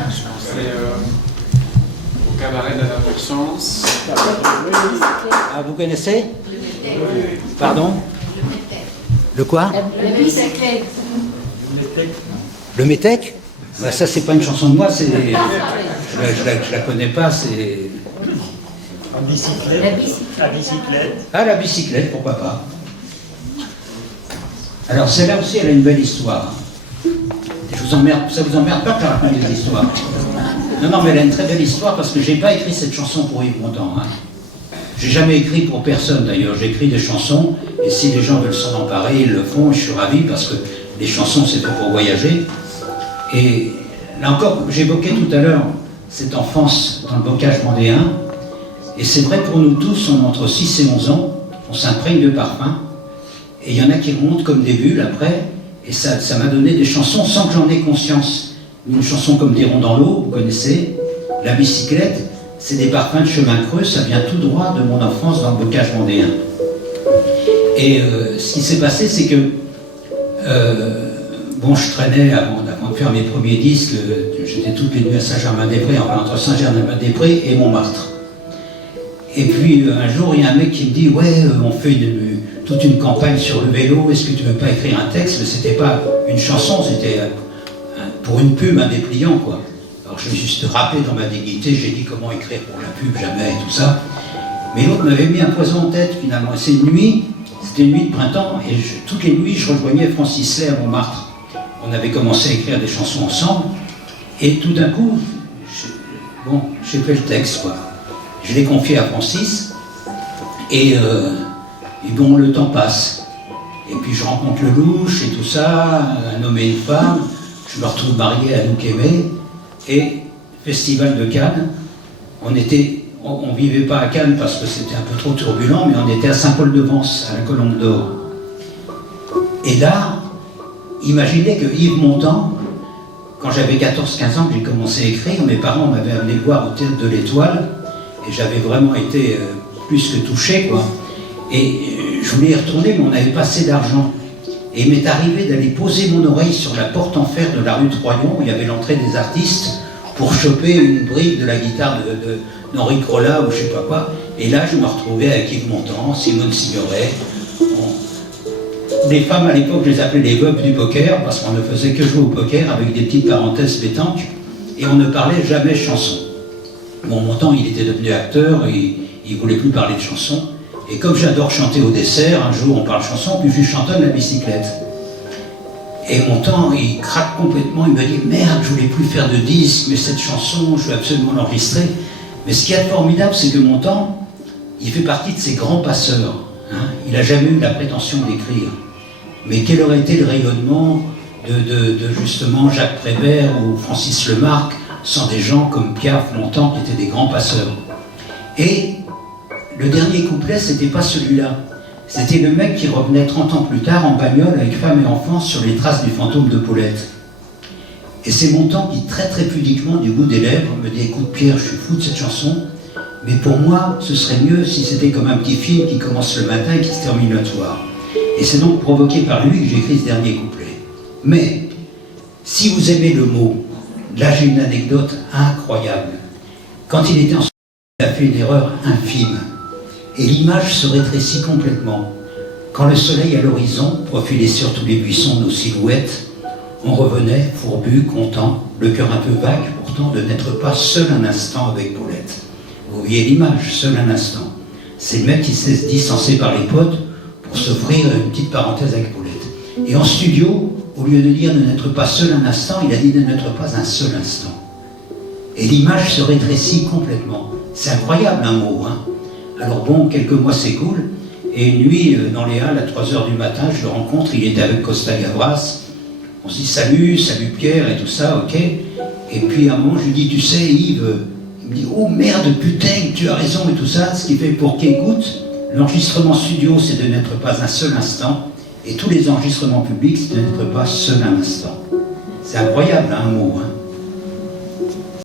aller au cabaret de la Pourchance. Ah, vous connaissez? Pardon? Le quoi? La bicyclette. Le Métèque? Bah, ça, c'est pas une chanson de moi, c'est... Je la connais pas, c'est... En bicyclette. La bicyclette. Ah, la bicyclette, pourquoi pas. Alors, celle-là aussi, elle a une belle histoire. Je vous emmerde, ça vous emmerde pas que je raconte des histoires? Non, mais elle a une très belle histoire parce que j'ai pas écrit cette chanson pour Yves Montand. Hein. J'ai jamais écrit pour personne d'ailleurs. J'écris des chansons et si les gens veulent s'en emparer, ils le font. Je suis ravi parce que les chansons, c'est fait pour voyager. Et là encore, j'évoquais tout à l'heure cette enfance dans le bocage vendéen. Et c'est vrai pour nous tous, on a entre 6 et 11 ans, on s'imprègne de parfum. Et il y en a qui remontent comme des bulles après. Et ça m'a donné des chansons sans que j'en ai conscience. Une chanson comme Des ronds dans l'eau, vous connaissez. La bicyclette, c'est des parfums de chemin creux, ça vient tout droit de mon enfance dans le bocage vendéen. Et ce qui s'est passé, c'est que bon, je traînais avant de faire mes premiers disques, j'étais toutes les nuits à Saint-Germain-des-Prés, enfin entre Saint-Germain-des-Prés et Montmartre. Et puis un jour, il y a un mec qui me dit « Ouais, on fait toute une campagne sur le vélo, est-ce que tu veux pas écrire un texte ?» Mais c'était pas une chanson, c'était pour une pub, un dépliant, quoi. Alors je me suis juste rappelé dans ma dignité, j'ai dit comment écrire pour la pub, jamais, et tout ça. Mais l'autre m'avait mis un poison en tête, finalement. C'est une nuit, c'était une nuit de printemps, et toutes les nuits, je rejoignais Francis Lay à Montmartre. On avait commencé à écrire des chansons ensemble, et tout d'un coup, j'ai fait le texte, quoi. Je l'ai confié à Francis, et bon, le temps passe. Et puis je rencontre le louche et tout ça, un homme et une femme, je me retrouve marié à Anouk Aimé, et Festival de Cannes, on vivait pas à Cannes parce que c'était un peu trop turbulent, mais on était à Saint-Paul-de-Vence, à la Colombe d'Or. Et là, imaginez que Yves Montand, quand j'avais 14-15 ans que j'ai commencé à écrire, mes parents m'avaient amené le voir au Théâtre de l'Étoile, et j'avais vraiment été plus que touché, quoi. Et je voulais y retourner, mais on n'avait pas assez d'argent. Et il m'est arrivé d'aller poser mon oreille sur la porte en fer de la rue Troyon, où il y avait l'entrée des artistes, pour choper une brique de la guitare d'Henri Crolla, ou je sais pas quoi. Et là, je me retrouvais avec Yves Montand, Simone Signoret. Les femmes, à l'époque, je les appelais les veuves du poker, parce qu'on ne faisait que jouer au poker avec des petites parenthèses pétanques, et on ne parlait jamais chanson. Bon, Montand, il était devenu acteur, il voulait plus parler de chansons. Et comme j'adore chanter au dessert, un jour on parle chanson, puis je lui chantonne la bicyclette. Et Montand, il craque complètement, il me dit « Merde, je voulais plus faire de disque, mais cette chanson, je veux absolument l'enregistrer. » Mais ce qui est formidable, c'est que Montand, il fait partie de ces grands passeurs. Hein. Il n'a jamais eu la prétention d'écrire. Mais quel aurait été le rayonnement de justement Jacques Prévert ou Francis Lemarque sans des gens comme Piaf, Montand, qui étaient des grands passeurs. Et le dernier couplet, c'était pas celui-là. C'était le mec qui revenait 30 ans plus tard en bagnole avec femme et enfants sur les traces du fantôme de Paulette. Et c'est Montand qui, très très pudiquement, du bout des lèvres, me dit « Écoute Pierre, je suis fou de cette chanson, mais pour moi, ce serait mieux si c'était comme un petit film qui commence le matin et qui se termine le soir. » Et c'est donc provoqué par lui que j'ai écrit ce dernier couplet. Mais, si vous aimez le mot, là j'ai une anecdote incroyable. Quand il était en il a fait une erreur infime. Et l'image se rétrécit complètement. Quand le soleil à l'horizon profilait sur tous les buissons nos silhouettes, on revenait, fourbu, content, le cœur un peu vague, pourtant, de n'être pas seul un instant avec Paulette. Vous voyez l'image, seul un instant. C'est le mec qui s'est distancé par les potes pour s'offrir une petite parenthèse avec Paulette. Et en studio, au lieu de dire de n'être pas seul un instant, il a dit de n'être pas un seul instant. Et l'image se rétrécit complètement. C'est incroyable un mot, hein. Alors bon, quelques mois s'écoulent, et une nuit, dans les Halles, à 3h du matin, je le rencontre, il était avec Costa Gavras. On se dit salut Pierre et tout ça, ok. Et puis à un moment, je lui dis, tu sais Yves, il me dit, oh merde, putain, tu as raison et tout ça, ce qui fait pour qu'il écoute, l'enregistrement studio, c'est de n'être pas un seul instant, et tous les enregistrements publics, c'est de n'être pas seul un instant. C'est incroyable, hein, un mot, hein.